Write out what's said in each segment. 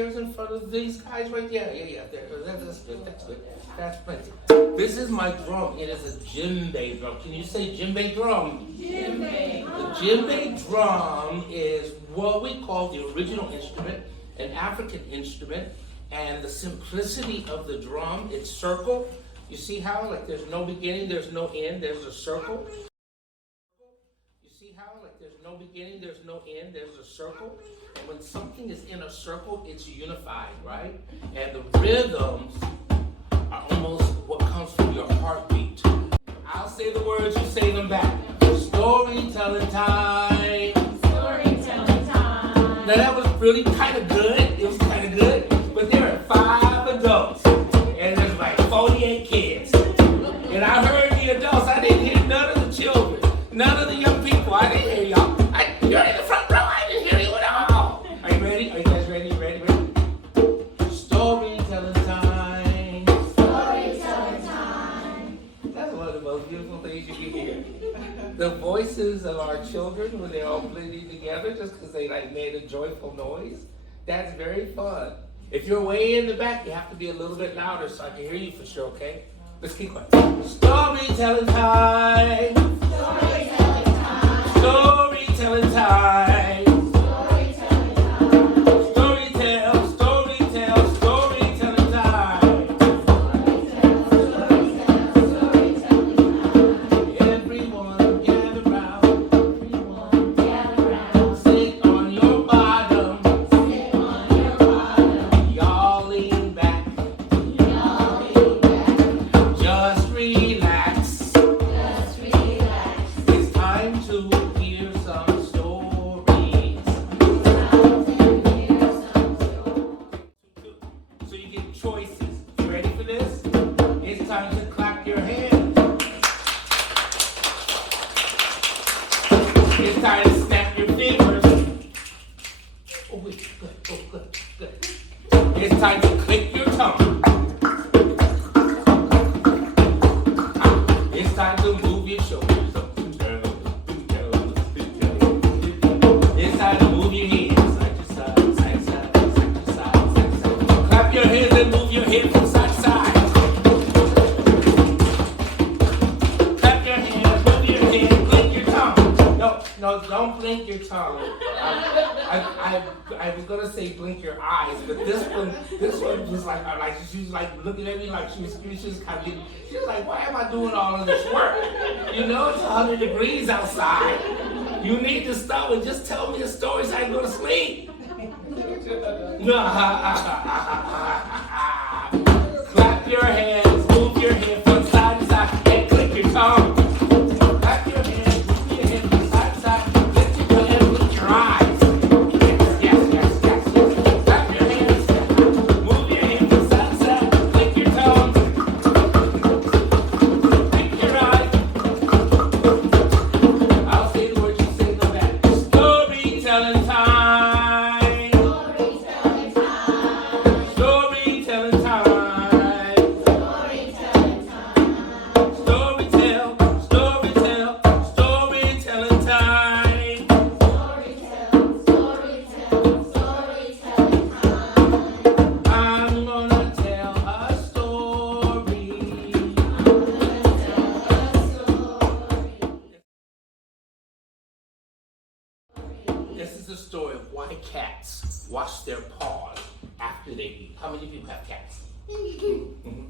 in front of these guys right there. Yeah. That's good. That's plenty. This is my drum. It is a djembe drum. Can you say djembe drum? Djembe. The djembe drum is what we call the original instrument, an African instrument, and the simplicity of the drum, it's circle. You see how, like, there's no beginning, there's no end, there's a circle. You see how, like, there's no beginning, there's no end, there's a circle. And when something is in a circle, it's unified, right? And the rhythms are almost what comes from your heartbeat. I'll say the words, you say them back. Storytelling time. Storytelling time. Now that was really kind of good. It was kind of good. But there are 5 adults. And there's like 48 kids. And I heard the adults. I didn't hear none of the children. None of the young people. I didn't hear y'all. You're in the front row. I didn't hear you at all. Are you ready? Are you guys ready? Ready? Storytelling time. Storytelling time. That's one of the most beautiful things you can hear. The voices of our children when they're all blending together just because they like made a joyful noise. That's very fun. If you're way in the back, you have to be a little bit louder so I can hear you for sure, okay? Let's keep quiet. Storytelling time. Storytelling time. Storytelling time. Storytelling time. Storytelling time. Storytelling time. Everyone gather round. Everyone gather round. Sit on your bottom. Sit on your bottom. Y'all lean back. Y'all lean back. Just relax. Just relax. It's time to hear some stories. Time to hear some stories. So you get choices. You ready for this? It's time to clap your hands. It's time to snap your fingers. Oh, wait, good. It's time to click your tongue. It's time to move your shoulders. It's time to move your hands side to side, side to side, side to side, side to side. Clap your hands and move your head from side to side. Clap your hands, move your head, blink your tongue. No, don't blink your tongue. I was gonna say blink your eyes, but this one was like she was like looking at me like she was kind of getting, she was like, why am I doing all of this work? You know, it's 100 degrees outside. You need to stop and just tell me a story so I can go to sleep. Clap your hands, move your head from side to side, and click your tongue. Clap your hands, move your head from side to side, lift your tongue and blink your eyes. Yes. Clap your hands, move your head from side to side, click your tongue, blink your eyes. I'll say the words, you say them back. Storytelling time. Storytelling time. Storytelling time. Storytelling time. Storytelling time. Storytelling, storytelling time. I'm gonna tell a story. This is the story of why cats wash their paws after they eat. How many of you have cats?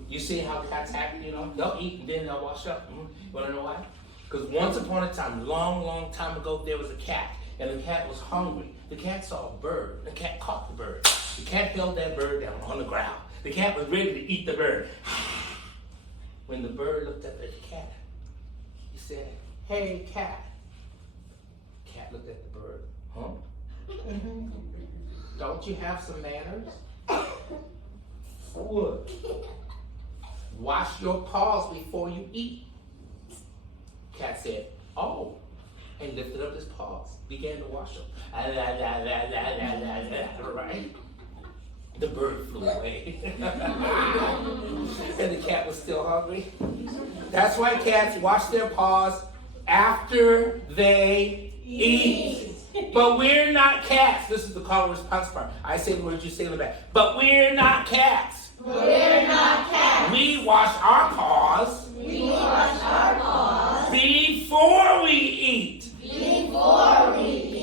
You see how cats act, you know? They'll eat and then they'll wash up. You wanna know why? Because once upon a time, long time ago, there was a cat, and the cat was hungry. The cat saw a bird. The cat caught the bird. The cat held that bird down on the ground. The cat was ready to eat the bird. When the bird looked up at the cat, he said, "Hey, cat." Cat looked at the bird. Huh? Don't you have some manners? What? Wash your paws before you eat. Cat said, "Oh," and lifted up his paws, began to wash them. Right? The bird flew away. And the cat was still hungry. That's why cats wash their paws after they eat. But we're not cats. This is the call and response part. I say the words, you say the back. But we're not cats. We're not cats. We wash our paws. We wash our paws. Before we eat. Before we eat.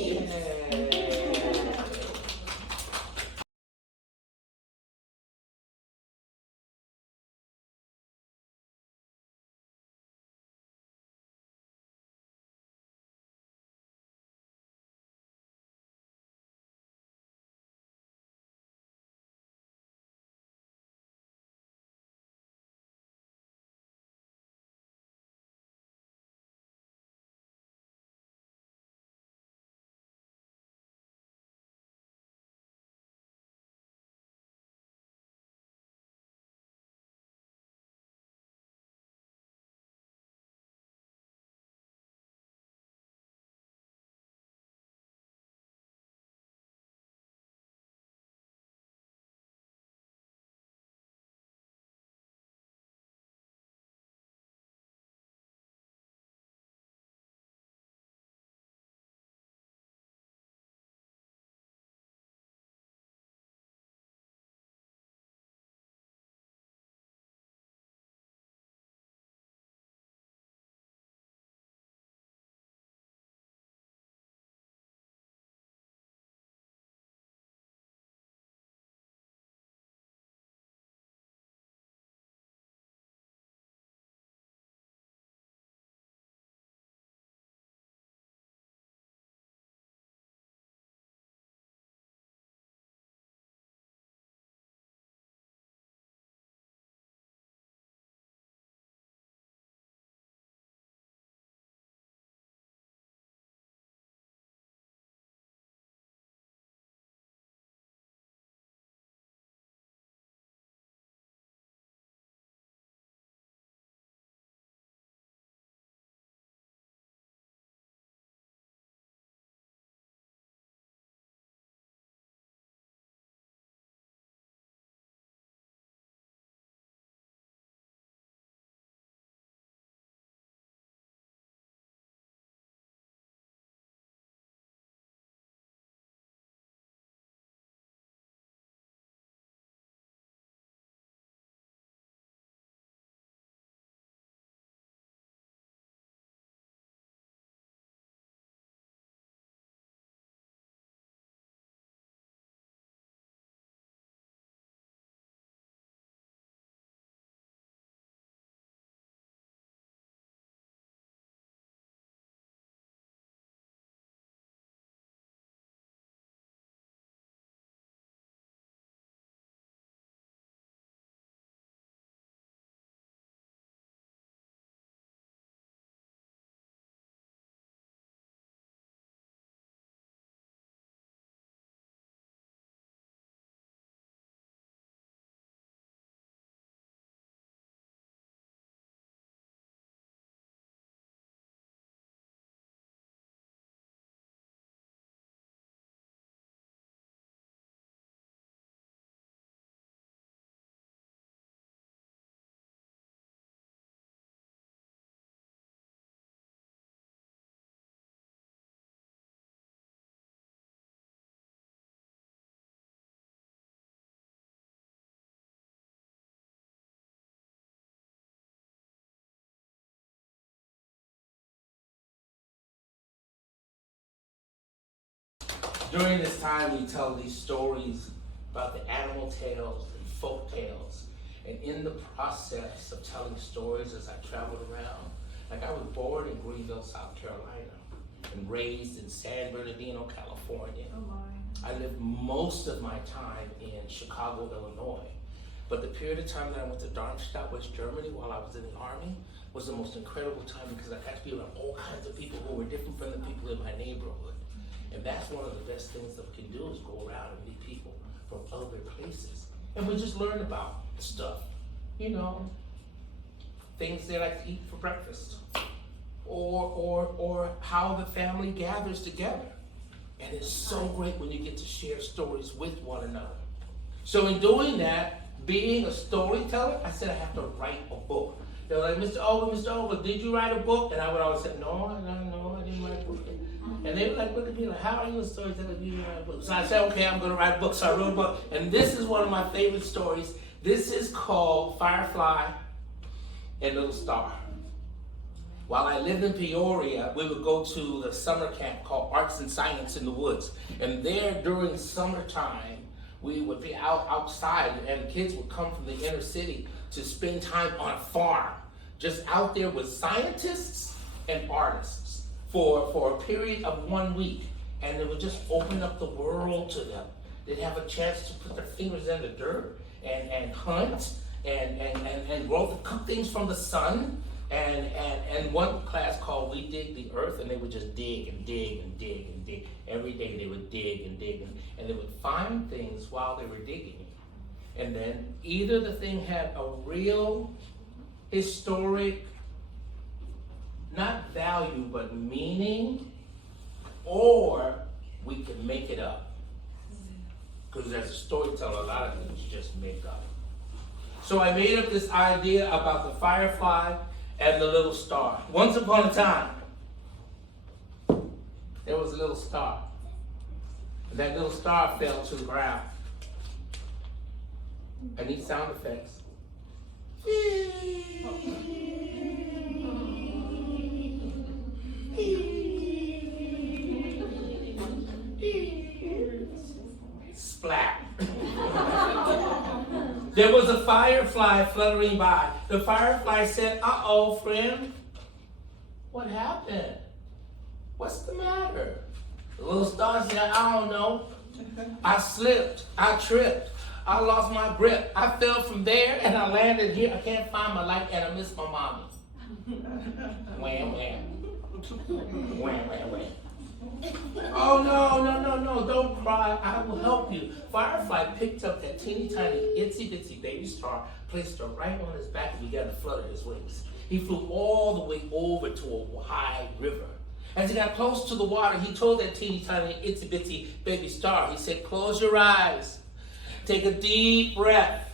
During this time, we tell these stories about the animal tales and folk tales. And in the process of telling stories as I traveled around, like I was born in Greenville, South Carolina, and raised in San Bernardino, California. I lived most of my time in Chicago, Illinois. But the period of time that I went to Darmstadt, West Germany, while I was in the Army, was the most incredible time because I got to be around all kinds of people who were different from the people in my neighborhood. And that's one of the best things that we can do is go around and meet people from other places. And we just learn about stuff, you know, things they like to eat for breakfast, or how the family gathers together. And it's so great when you get to share stories with one another. So in doing that, being a storyteller, I said I have to write a book. They're like, Mr. Over, did you write a book? And I would always say, no, I didn't write a book. And they were like, look at me like, how are you a storyteller if you didn't write a book? So I said, okay, I'm going to write a book. So I wrote a book. And this is one of my favorite stories. This is called Firefly and Little Star. While I lived in Peoria, we would go to the summer camp called Arts and Science in the Woods. And there during summertime, we would be outside, and kids would come from the inner city to spend time on a farm, just out there with scientists and artists for a period of 1 week. And it would just open up the world to them. They'd have a chance to put their fingers in the dirt and hunt and grow, cook things from the sun. And one class called We Dig the Earth, and they would just dig and dig and dig and dig. Every day they would dig and dig, and they would find things while they were digging. And then either the thing had a real historic, not value, but meaning, or we could make it up. Because as a storyteller, a lot of things you just make up. So I made up this idea about the firefly and the little star. Once upon a time, there was a little star. And that little star fell to the ground. I need sound effects. Splat. There was a firefly fluttering by. The firefly said, uh-oh, friend. What happened? What's the matter? The little star said, I don't know. I slipped. I tripped. I lost my grip. I fell from there and I landed here. I can't find my light and I miss my mommy. Wham, wham. Wham, wham, wham. Oh, no, don't cry. I will help you. Firefly picked up that teeny tiny, itsy bitsy baby star, placed her right on his back, and began to flutter his wings. He flew all the way over to a wide river. As he got close to the water, he told that teeny tiny, itsy bitsy baby star, he said, close your eyes, take a deep breath,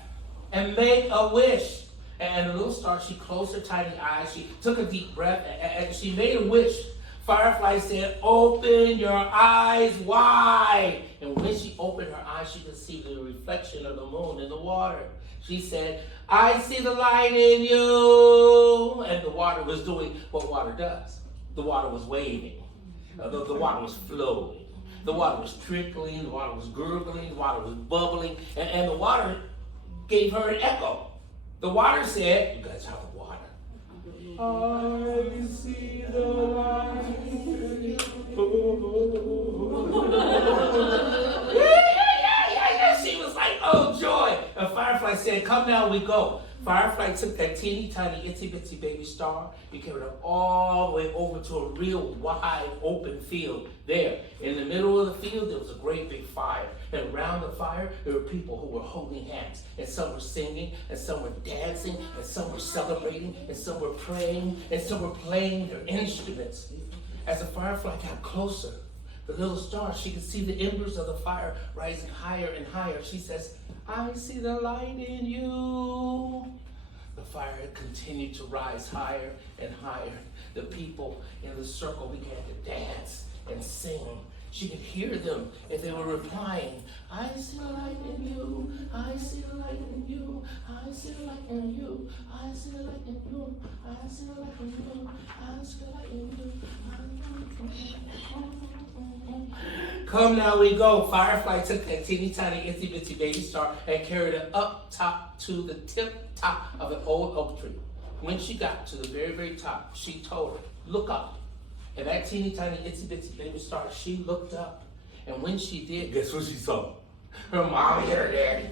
and make a wish. And the little star, she closed her tiny eyes, she took a deep breath, and she made a wish. Firefly said, open your eyes wide. And when she opened her eyes, she could see the reflection of the moon in the water. She said, I see the light in you. And the water was doing what water does. The water was waving. The water was flowing. The water was trickling. The water was gurgling. The water was bubbling. And the water gave her an echo. The water said, you guys have the water. I see the light in you. Yeah. She was like, oh, joy. And Firefly said, come now, we go. Firefly took that teeny tiny itsy bitsy baby star. He carried it all the way over to a real wide open field. There, in the middle of the field, there was a great big fire. And around the fire, there were people who were holding hands. And some were singing, and some were dancing, and some were celebrating, and some were praying, and some were playing their instruments. As the firefly got closer, the little star, she could see the embers of the fire rising higher and higher. She says, I see the light in you. The fire continued to rise higher and higher. The people in the circle began to dance and sing. She could hear them and they were replying, I see the light in you, I see the light in you, I see the light in you, I see the light in you, I see the light in you, I see the light in you. Come now, we go. Firefly took that teeny tiny itsy bitsy baby star and carried it up top to the tip top of an old oak tree. When she got to the very, very top, she told her, look up. And that teeny tiny itsy bitsy baby star, she looked up. And when she did, guess what she saw? Her mommy and her daddy,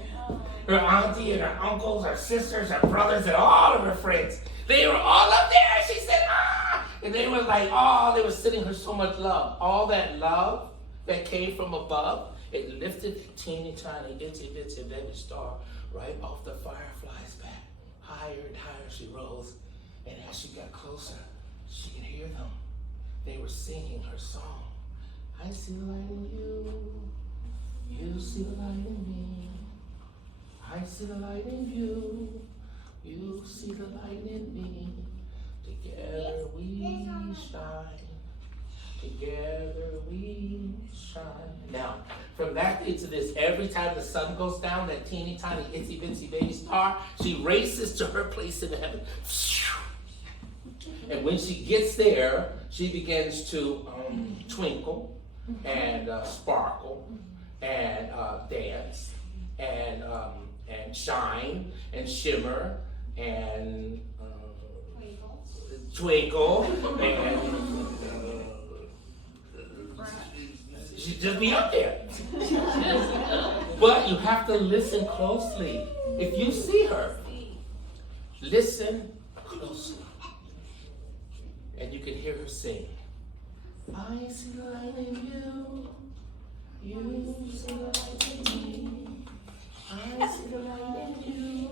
her auntie and her uncles, her sisters, her brothers, and all of her friends. They were all up there. She said, ah! And they were like, oh, they were sending her so much love. All that love that came from above, it lifted the teeny tiny itsy bitsy baby star right off the firefly's back. Higher and higher she rose. And as she got closer, she could hear them. They were singing her song. I see the light in you. You see the light in me. I see the light in you. You see the light in me. Together we shine. Together we shine. Now, from that day to this, every time the sun goes down, that teeny tiny itsy bitsy baby star, she races to her place in heaven. And when she gets there, she begins to twinkle and sparkle and dance and shine and shimmer and twinkle and she just be up there. But you have to listen closely. If you see her, listen closely. And you can hear her sing. I see the light in you. You see the light in me. I see the light in you.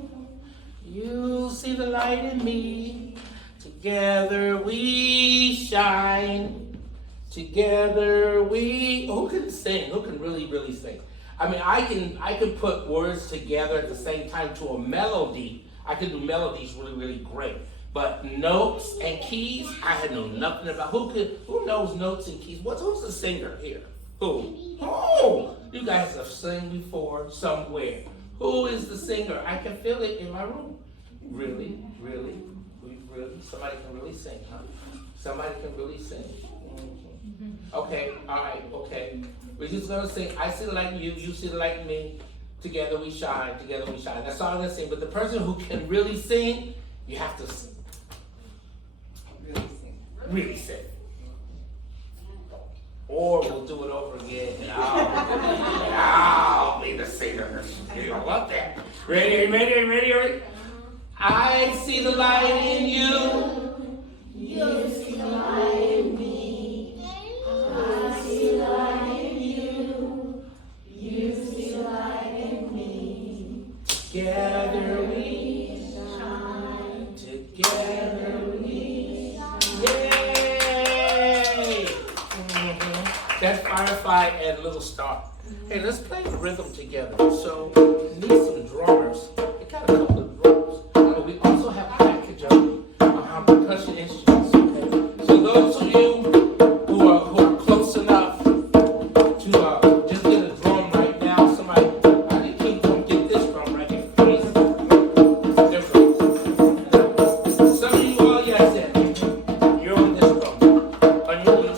You see the light in me. Together we shine. Together we. Who can sing? Who can really, really sing? I mean, I can put words together at the same time to a melody. I can do melodies really, really great. But notes and keys, I had know nothing about. Who knows notes and keys? Who's the singer here? Who? Oh, you guys have sung before somewhere. Who is the singer? I can feel it in my room. Really? Really? Somebody can really sing, huh? Somebody can really sing. Okay, all right, okay. We're just gonna sing, I see the light in you, you see the light in me. Together we shine, together we shine. That's all I'm gonna sing. But the person who can really sing, you have to sing. Really sing. Or we'll do it over again and I'll be the singer. You don't want that. Ready? I see the light in you. You see the light in me. I see the light in you. You see the light in me. Together we shine. Together we shine. Yay! That's Firefly and Little Star. Hey, let's play the rhythm together. So, we need some drummers. We got a couple of drummers. But we also have a package of percussion instruments. Okay? So those of you who are close enough to just get a drum right now, somebody, I think you can get this drum right here, please. There we go. Some of you all, yes, you're on this drum. On your knees.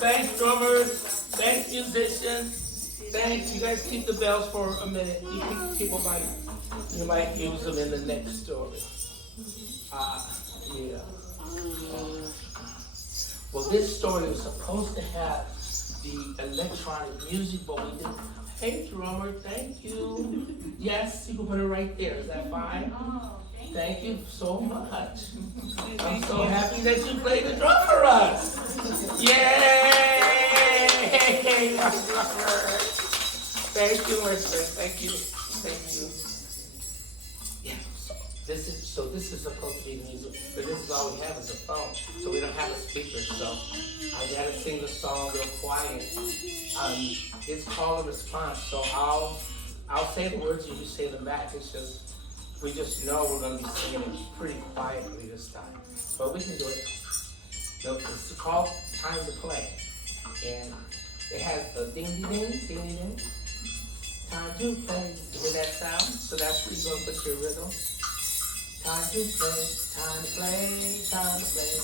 Thanks, drummers. Thanks, musicians. Thanks. You guys keep the bells for a minute. People might use them in the next story. Yeah. Well, this story was supposed to have the electronic music, but we didn't. Hey, drummer, thank you. Yes, you can put it right there. Is that fine? Thank you so much. I'm so happy that you played the drum for us. Yay! Thank you, Richard. Thank you. Thank you. Yeah. This is supposed to be the music, but this is all we have is a phone, so we don't have a speaker. So I gotta sing the song real quiet. It's called a response. So I'll say the words and you say them back. It's just we just know we're gonna be singing it pretty quietly this time, but we can do it. So it's called Time to Play, and it has the ding ding ding ding ding ding. Time to play. You hear that sound? So that's where you're gonna put your rhythm. Time to play, time to play, time to play,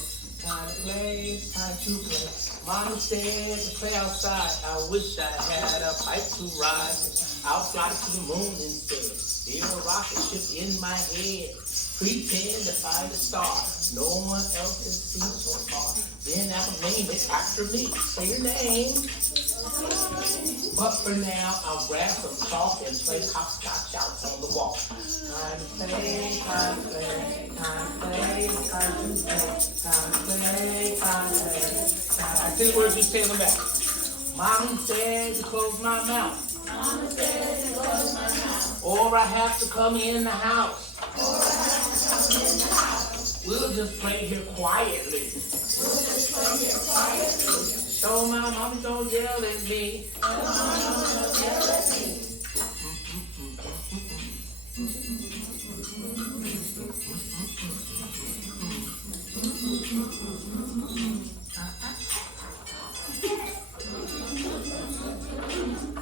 time to play, time to play. Mommy said to play outside. I wish I had a pipe to ride. I'll fly to the moon instead. Steer a rocket ship in my head. Pretend to find a star. No one else has seen so far. Then I'll name it after me. Say your name. But for now, I'll grab some chalk and play hopscotch out on the wall. Time to play, time to play, time to play, time to play, time to play, time to play. I say the words, you say them back. Mommy said to close my mouth. Mama said to close my mouth. Or I have to come in the house. Or I have to come in the house. We'll just play here quietly. We'll just play here quietly. So my mama don't yell at me. So my mama don't yell at me.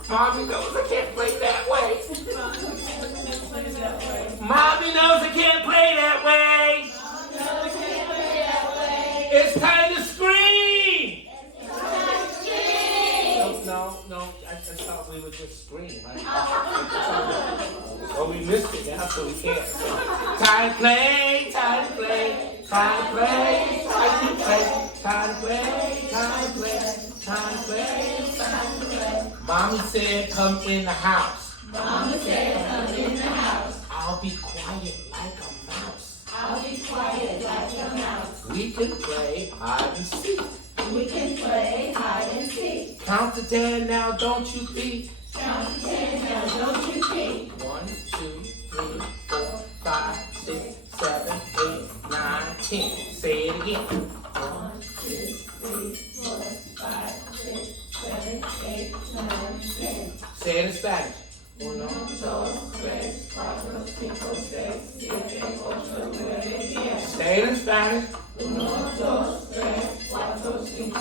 Mommy knows I can't play that way. Mommy knows I can't play that way. It's time to scream. No, I thought we would just scream. Well, we missed it now, so we can't. Time to play, time to play, time to play, time to play, time to play, time to play, time to play, time to play. Mommy said, come in the house. Mommy said, come in the house. I'll be quiet like a mouse. I'll be quiet like a mouse. We can play hide and seek. We can play hide and seek. Count to 10 now, don't you peek. Count to 10 now, don't you peek. 1, 2, 3, 4, 5, 6, 7, 8, 9, 10. Say it again. 1, 2, 3, 4, 5, 6, 7, 8, 9, 10. Say it in Spanish. 1, 2, 3, 4, 5, 6, 7, 8, 9, 10. Say it in Spanish. 1, 2, 3, 4, 5, 6, 7,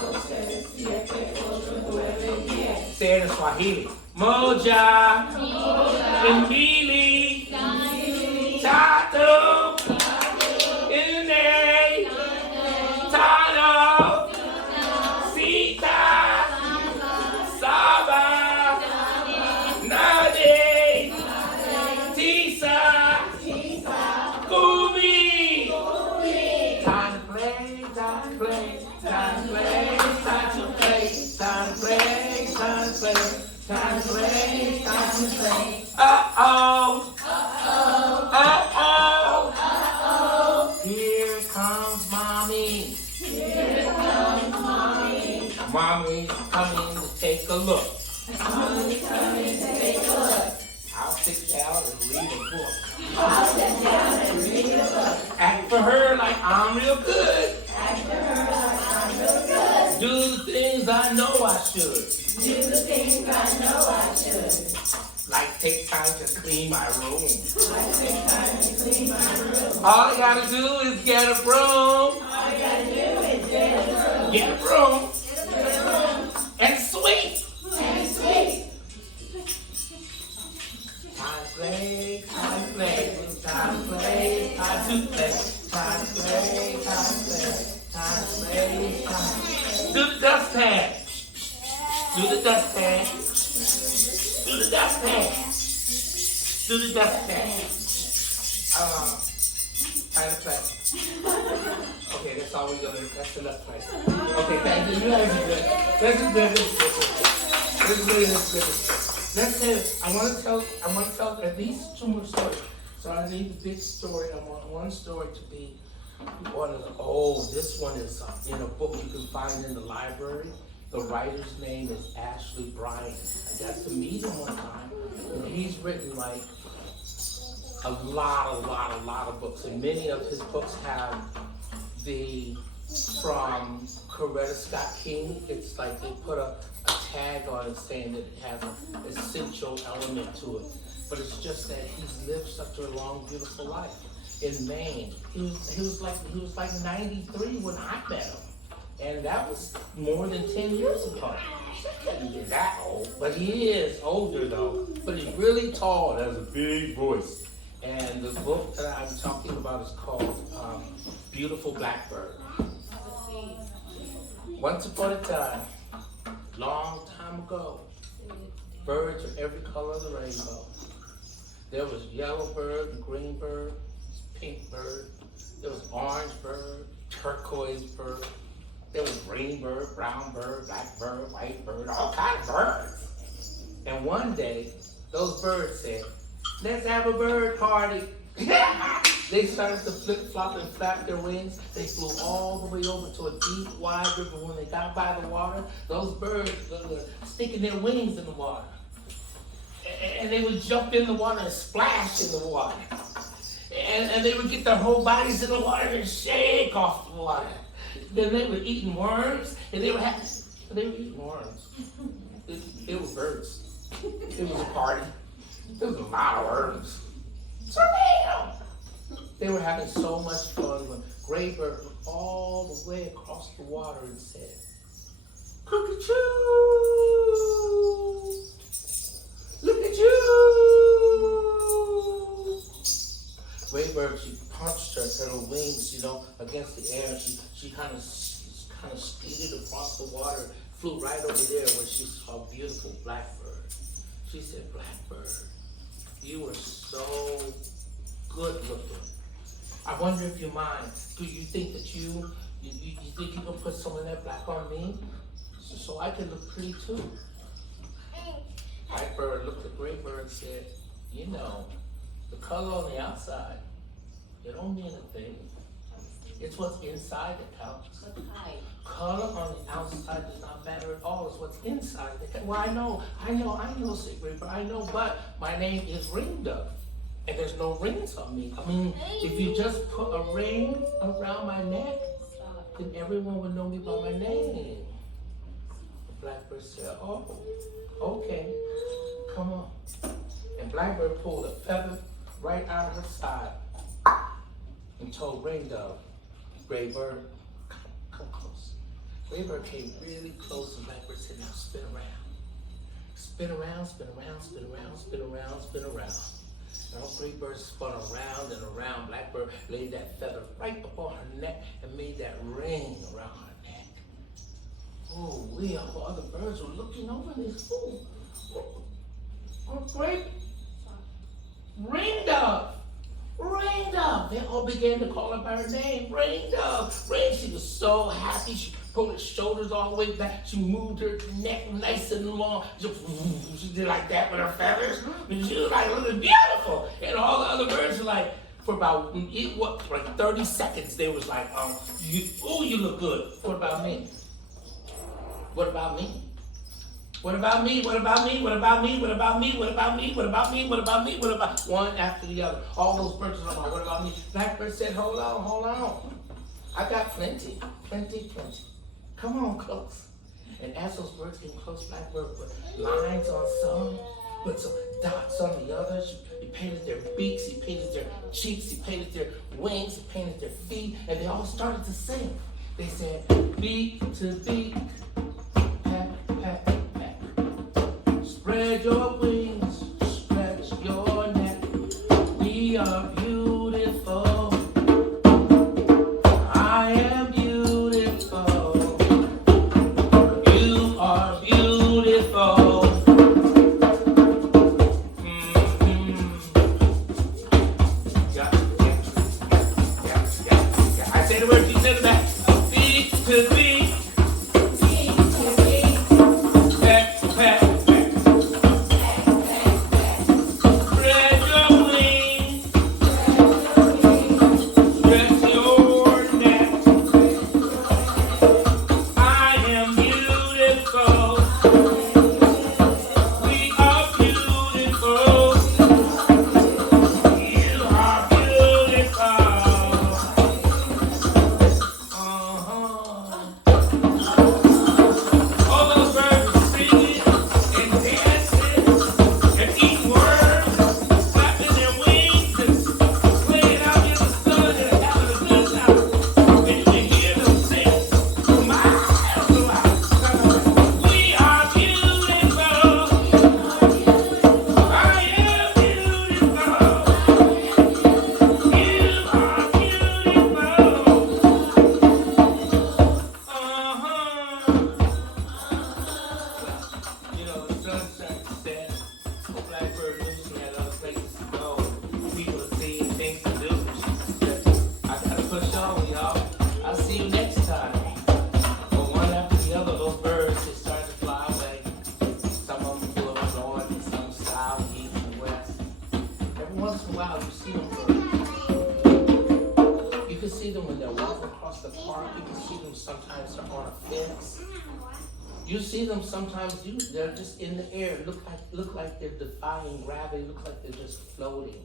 8, 9, 10. Say it in Swahili. Moja, Mbili, Tatu, Ine, Tano, Sita, Saba, Nade, Tisa, Kumi. Time to play, time to play, time to play, time to play, time to play, time to play. Time to play, time to play. Uh-oh. Uh-oh. Uh-oh. Uh-oh. Here comes Mommy. Here comes Mommy. Mommy's coming to take a look. Mommy's coming to take a look. I'll sit down and read a book. I'll sit down and read a book. Act for her like I'm real good. Act for her like I'm real good. Do the things I know I should. Do the things I know I should. Like take time to clean my room. Like take time to clean my room. All I gotta do is get a broom. All I gotta do is get a broom. Get a broom. Get a broom. And sweep. And sweep. Time to play, time to play, time to play, time to play, time to play, time to play, time to play, time to play. Do the dust pan. Do the dustpan. Do the dustpan. Do the dustpan. Try to play. Okay, that's all we're gonna do. That's enough play. Okay, thank you. You guys are good. This is good. This is good. Let's say I want to tell at least two more stories. So I need a big story. I want one story to be one of the. Oh, this one is in a book you can find in the library. The writer's name is Ashley Bryan. I got to meet him one time, and he's written like a lot of books, and many of his books have from Coretta Scott King. It's like they put a tag on it saying that it has an essential element to it. But it's just that he's lived such a long, beautiful life in Maine. He was like 93 when I met him. And that was more than 10 years ago. He couldn't be that old, but he is older though. But he's really tall and has a big voice. And the book that I'm talking about is called Beautiful Blackbird. Once upon a time, long time ago, birds of every color of the rainbow. There was yellow bird and green bird, pink bird. There was orange bird, turquoise bird. There was green bird, brown bird, black bird, white bird, all kinds of birds. And one day, those birds said, "Let's have a bird party." They started to flip-flop and flap their wings. They flew all the way over to a deep, wide river. When they got by the water, those birds were sticking their wings in the water. And they would jump in the water and splash in the water. And they would get their whole bodies in the water and shake off the water. Then they were eating worms, and they were eating worms. It was birds. It was a party. There was a lot of worms. They were having so much fun when Gray Bird looked all the way across the water and said, "Cook-a-choo! Look at you!" Gray Bird, she punched her wings, against the air. She kind of skated across the water, flew right over there where she saw a beautiful Blackbird. She said, "Blackbird, you are so good looking. I wonder if you mind. Do you think that you think you can put some of that black on me so I can look pretty too?" Blackbird looked at Gray Bird and said, "The color on the outside, it don't mean a thing. It's what's inside that counts. Color on the outside does not matter at all. It's what's inside that counts." "Well, I know, said Gray Bird. I know, but my name is Ring Dove. And there's no rings on me. I mean, if you just put a ring around my neck, then everyone would know me by my name." The Blackbird said, "Oh, okay, come on." And Blackbird pulled a feather right out of her side and told Ring Dove, "Gray Bird, come close." Gray Bird came really close, and Blackbird said, "Now spin around. Spin around, spin around, spin around, spin around, spin around." Now Gray Bird spun around and around. Blackbird laid that feather right upon her neck and made that ring around her neck. Oh, all other birds were looking over and they said, "Oh, great, Ring Dove, Ring Dove." They all began to call her by her name, Ring Dove, Ring. She was so happy. She pulled her shoulders all the way back. She moved her neck nice and long. She did like that with her feathers. And she was like looking beautiful. And all the other birds were like, for about 30 seconds, they was like, you look good. What about me? What about me? What about me? What about me? What about me? What about me? What about me? What about me? What about me? What about one after the other? All those birds were like, "What about me?" Blackbird said, hold on. I got plenty. Come on close. And as those birds came close, Blackbird put lines on some, put some dots on the others. He painted their beaks, he painted their cheeks, he painted their wings, he painted their feet, and they all started to sing. They said, "Beak to beak, pat, pat, pat. Spread your wings, stretch your neck. We are beautiful. I am beautiful. You are beautiful. You see them sometimes. They're just in the air. Look like they're defying gravity. Look like they're just floating.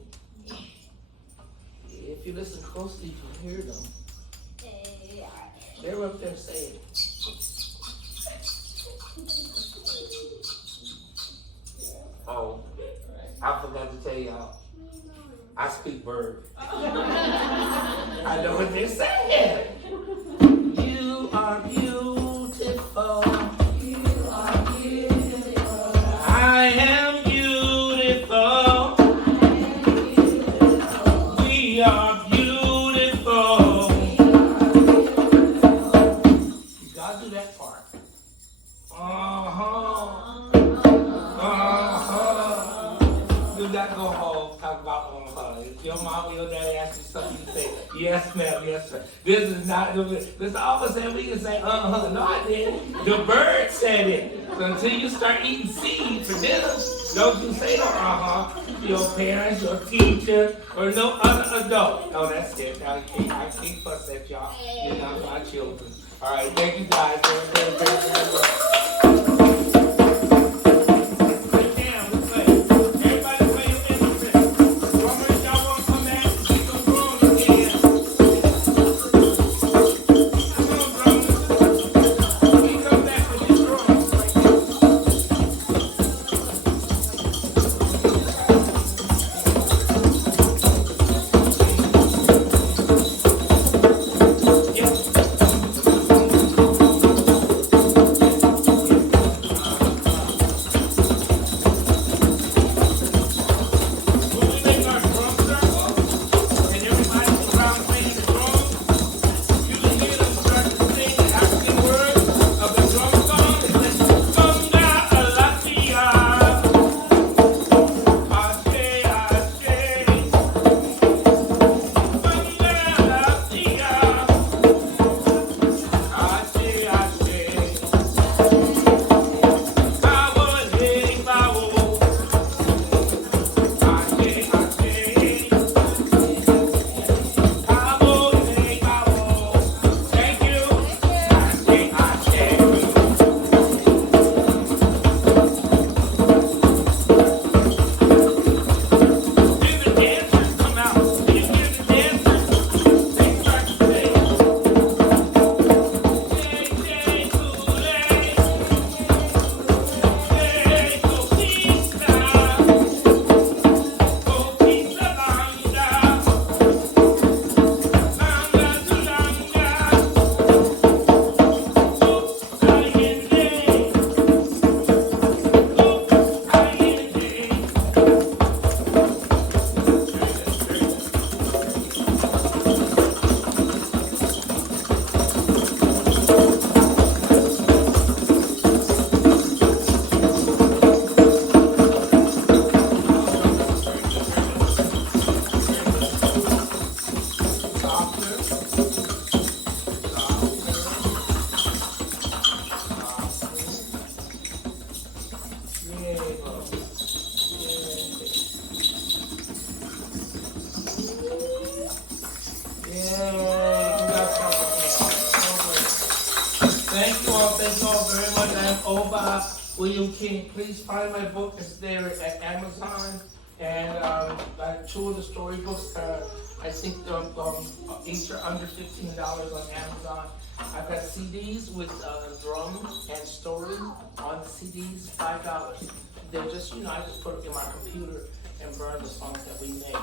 If you listen closely, you can hear them. They're up there saying. Oh, I forgot to tell y'all. I speak bird. I know what they're saying. You are beautiful. You are beautiful. I am beautiful. We are beautiful. You gotta do that part. Do not go home talk about if your mom or your daddy asks you something, you say, yes ma'am, yes sir. This is not, this almost said we can say, no I didn't. The bird said it. So until you start eating seeds for dinner, don't you say no your parents, your teacher, or no other adult. Oh, that's it. I can't fuss at y'all. You're not my children. All right, thank you guys. Thank you all very much. I'm Oba William King. Please find my book. It's there at Amazon. And like 2 of the storybooks, I think each are under $15 on Amazon. I've got CDs with drum and story on CDs, $5. They're just, I just put them in my computer and burn the songs that we make,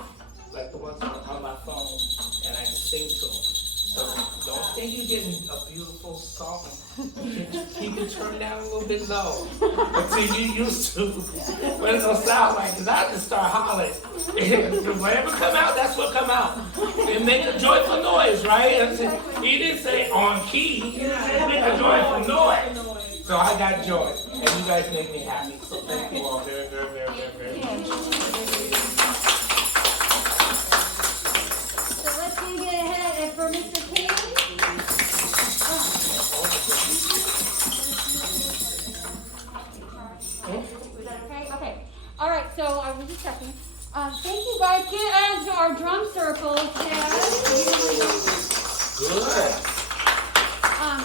like the ones on my phone, and I just sing to them. So don't think you're getting a beautiful song. Keep it turned down a little bit low until you're used to what it's gonna sound like. Cause I just start hollering. Whatever come out, that's what come out. And make a joyful noise, right? He didn't say on key. He said make a joyful noise. So I got joy, and you guys make me happy. So thank you all very, very, very, very, very much. So let's get ahead and for Mr. King. Is that okay? Okay. All right. So I was just checking. Thank you guys. Get out to our drum circles, Dad. Good.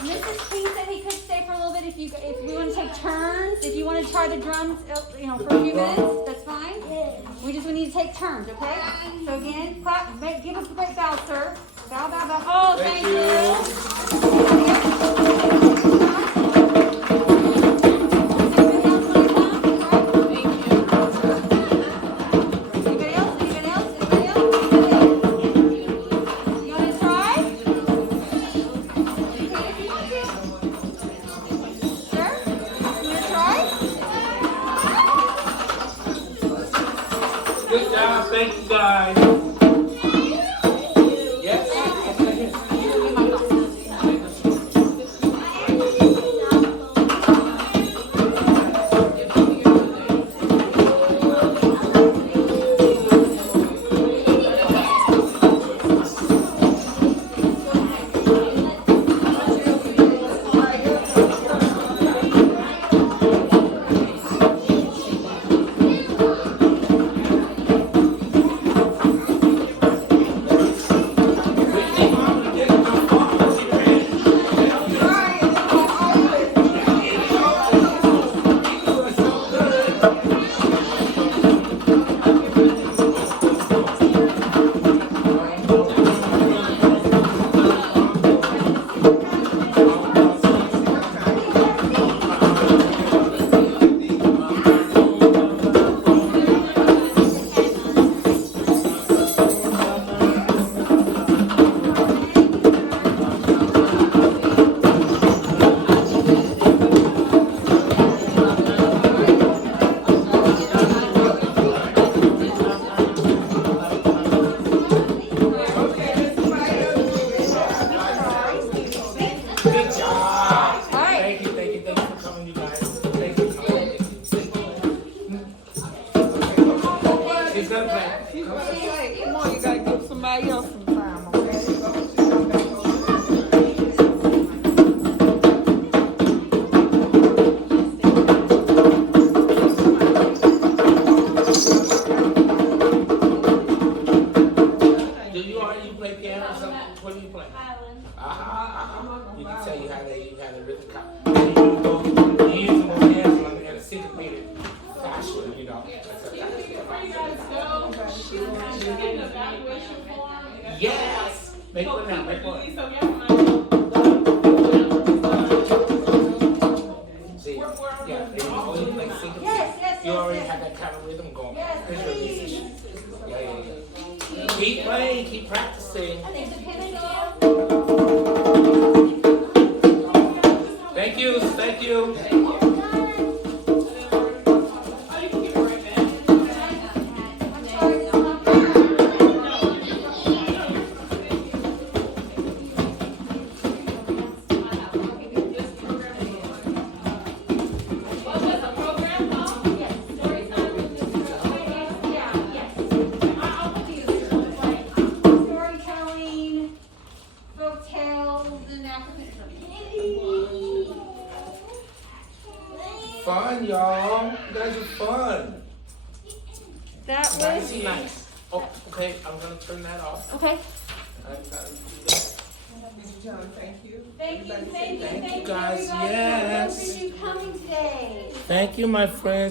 Mrs. King said he could stay for a little bit if if we want to take turns, if you want to try the drums, for a few minutes, that's fine. We need to take turns, okay? So again, clap, give us a great bow, sir. Bow, bow, bow. Oh, thank Good job, thank you guys. Yes. Good job. Thank you for coming, you guys. Thank you for coming. She's gonna play. Come on, you gotta give somebody else some time, okay? Do you already play piano or something? What do you play? You can tell you how the rhythm comes. You use them on hands in a syncopated fashion, you know. Yes! Make one now, make one. See, yeah, when you play syncopated, you already have that kind of rhythm going. Because you're a musician. Yeah. Keep playing, keep practicing. Thank you, thank you. Storytelling, folk tales, and African. Fun, y'all. You guys are fun. That Nice, was nice. Oh, okay, I'm gonna turn that off. okay. I'm gonna do that. Thank you. Thank you, Thank you, guys. everybody. Yes. For you coming today. Thank you, my friends.